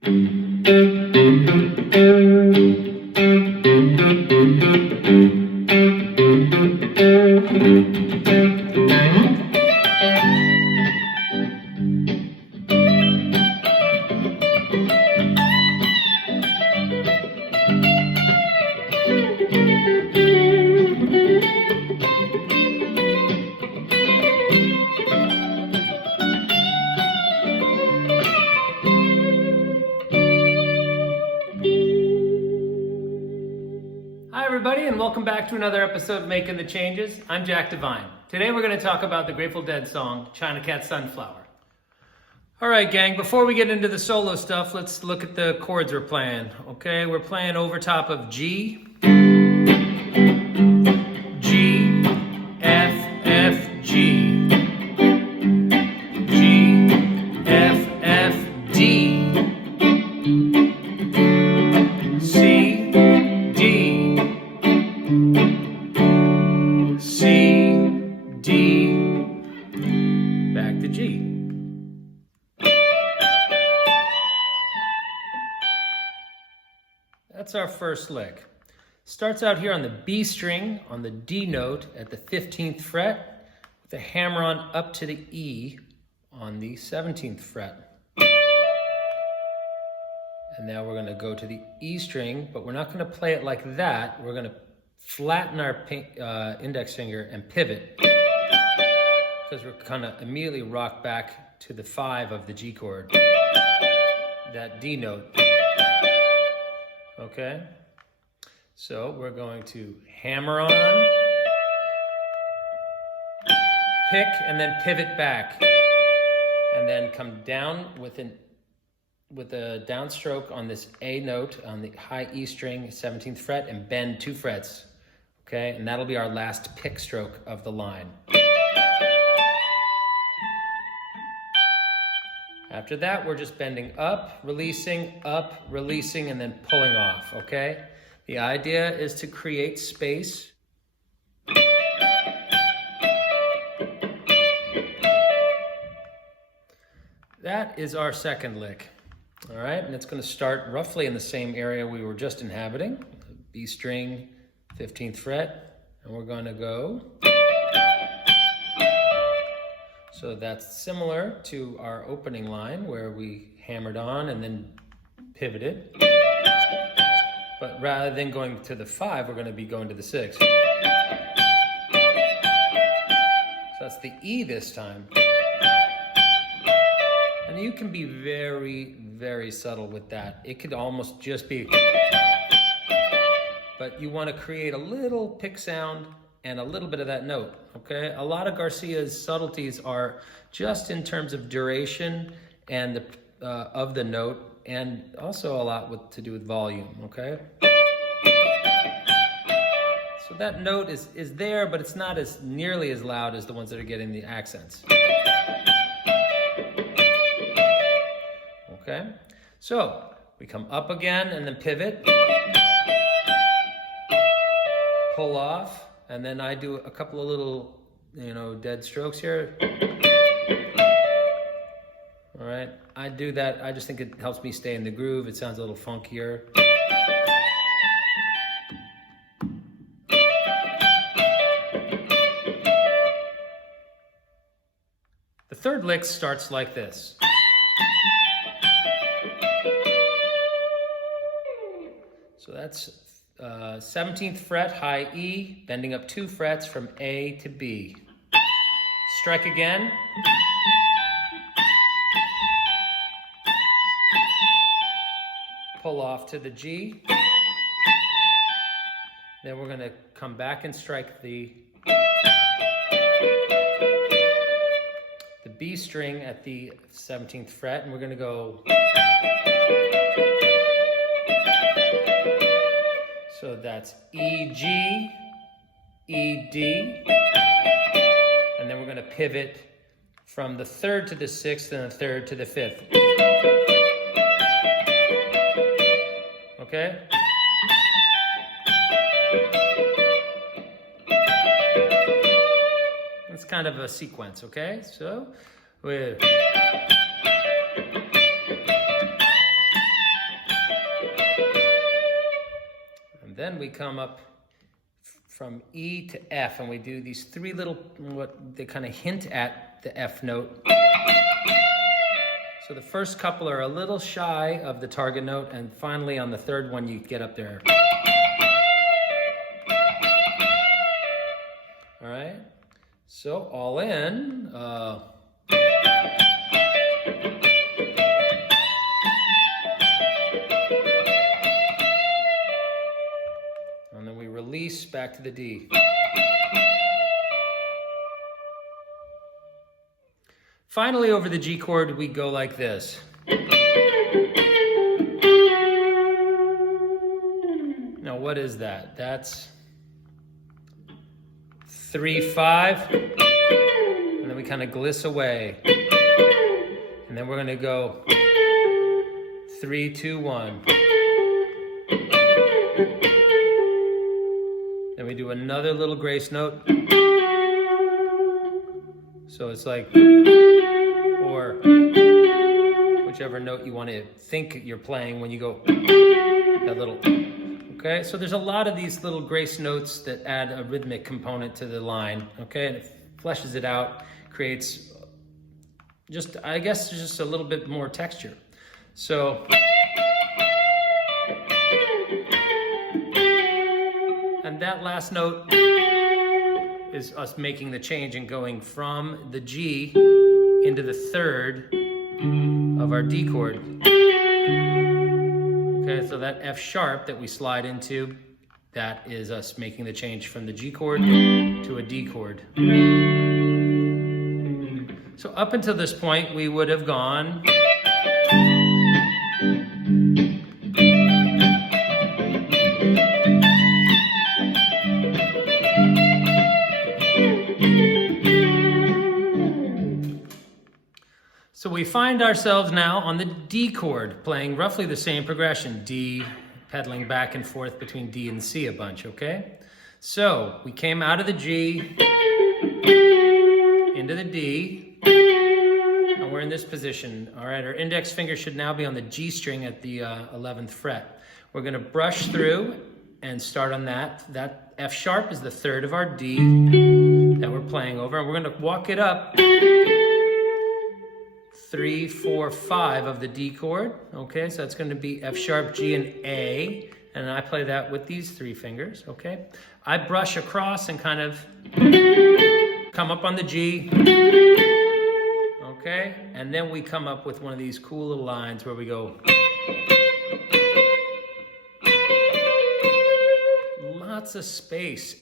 Hi everybody, and welcome back to another episode of Making the Changes. I'm Jack Devine. Today we're going to talk about the Grateful Dead song, China Cat Sunflower. All right, gang, before we get into the solo stuff, let's look at the chords we're playing. Okay, we're playing over top of G, G, F, F, G, G, F, F, D, C, D, C, D, back to G. That's our first lick. Starts out here on the B string, on the D note at the 15th fret, with a hammer on up to the E on the 17th fret. And now we're gonna go to the E string, but we're not gonna play it like that. We're gonna flatten our index finger and pivot, because we're gonna immediately rock back to the 5 of the G chord, that D note. Okay, so we're going to hammer on, pick, and then pivot back, and then come down with a downstroke on this A note on the high E string, 17th fret, and bend 2 frets. Okay, and that'll be our last pick stroke of the line. After that, we're just bending up, releasing, and then pulling off, okay? The idea is to create space. That is our second lick, all right? And it's gonna start roughly in the same area we were just inhabiting, B string, 15th fret, and we're gonna go. So that's similar to our opening line where we hammered on and then pivoted. But rather than going to the 5, we're going to be going to the 6. So that's the E this time. And you can be very, very subtle with that. It could almost just be, but you want to create a little pick sound and a little bit of that note, okay? A lot of Garcia's subtleties are just in terms of duration and of the note, and also a lot to do with volume, okay? So that note is there, but it's not as nearly as loud as the ones that are getting the accents. Okay, so we come up again and then pivot, pull off, and then I do a couple of little, dead strokes here. All right, I do that. I just think it helps me stay in the groove. It sounds a little funkier. The third lick starts like this. So that's 17th fret, high E, bending up 2 frets from A to B. Strike again. Pull off to the G. Then we're going to come back and strike the B string at the 17th fret, and we're going to go. So that's E, G, E, D, and then we're going to pivot from the 3rd to the 6th and the 3rd to the 5th. Okay? It's kind of a sequence, okay? So, then we come up from E to F, and we do these three little, what they kind of hint at the F note. So the first couple are a little shy of the target note, and finally on the third one you get up there. All right, so all in. And then we release back to the D. Finally, over the G chord, we go like this. Now, what is that? That's 3-5, and then we kind of gliss away. And then we're going to go 3-2-1. Then we do another little grace note. So it's like, or whichever note you want to think you're playing when you go that little. Okay, so there's a lot of these little grace notes that add a rhythmic component to the line. Okay, and it fleshes it out, creates just, I guess, just a little bit more texture. So, and that last note is us making the change and going from the G into the third of our D chord. Okay, so that F sharp that we slide into, that is us making the change from the G chord to a D chord. So up until this point, we would have gone. So we find ourselves now on the D chord, playing roughly the same progression, D, pedaling back and forth between D and C a bunch, okay? So we came out of the G, into the D, and we're in this position. All right, our index finger should now be on the G string at the 11th fret. We're gonna brush through and start on that. That F sharp is the third of our D that we're playing over, and we're gonna walk it up 3, 4, 5 of the D chord. Okay, so that's going to be F sharp, G, and A, and I play that with these three fingers. Okay, I brush across and kind of come up on the G. Okay, and then we come up with one of these cool little lines where we go. Lots of space.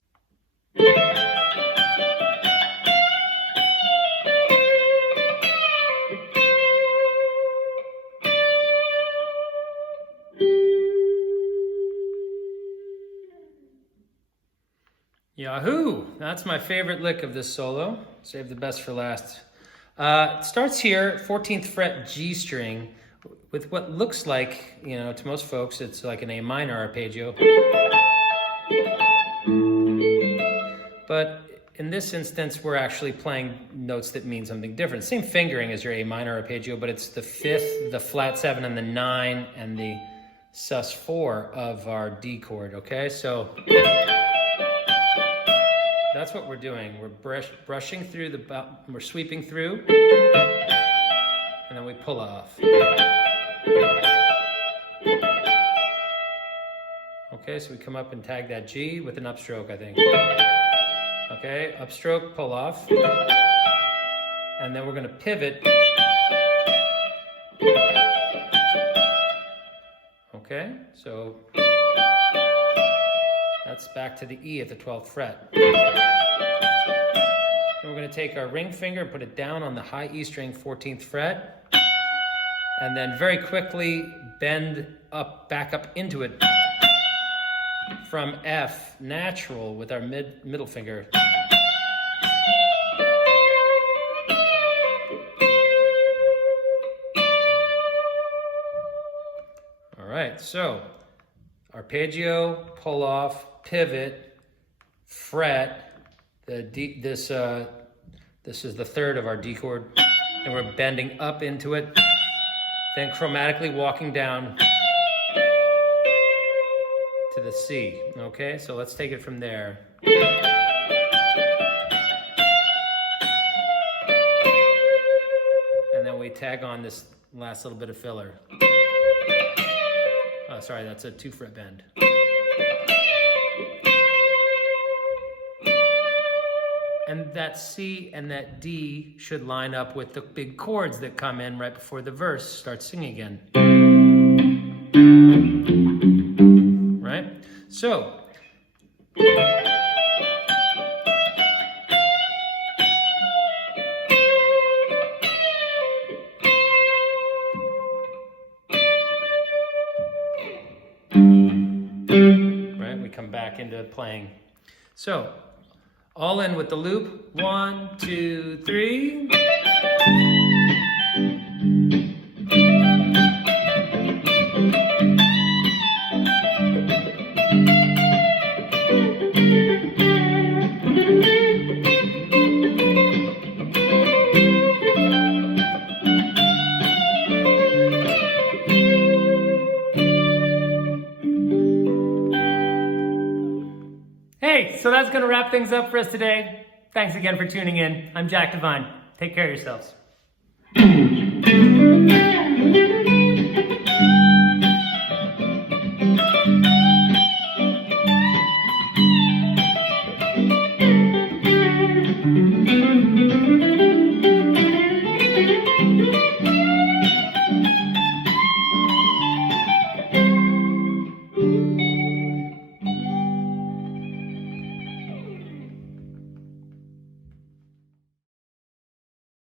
Yahoo! That's my favorite lick of this solo. Save the best for last. It starts here, 14th fret G string, with what looks like, you know, to most folks, it's like an A minor arpeggio. But in this instance, we're actually playing notes that mean something different. Same fingering as your A minor arpeggio, but it's the 5th, the flat 7, and the 9, and the sus4 of our D chord, okay? So that's what we're doing. We're brushing through we're sweeping through, and then we pull off. Okay, so we come up and tag that G with an upstroke, I think. Okay, upstroke, pull off, and then we're gonna pivot. Okay, so that's back to the E at the 12th fret. And we're going to take our ring finger and put it down on the high E string, 14th fret, and then very quickly bend up, back up into it from F natural with our middle finger. All right, so arpeggio, pull off, pivot, fret. The D, this is the third of our D chord, and we're bending up into it, then chromatically walking down to the C. Okay, so let's take it from there. And then we tag on this last little bit of filler. Oh, sorry, that's a 2-fret bend. And that C and that D should line up with the big chords that come in right before the verse starts singing again. Right? So, right? We come back into playing. So, all in with the loop. 1, 2, 3. Hey, so that's going to wrap things up for us today. Thanks again for tuning in. I'm Jack Devine. Take care of yourselves.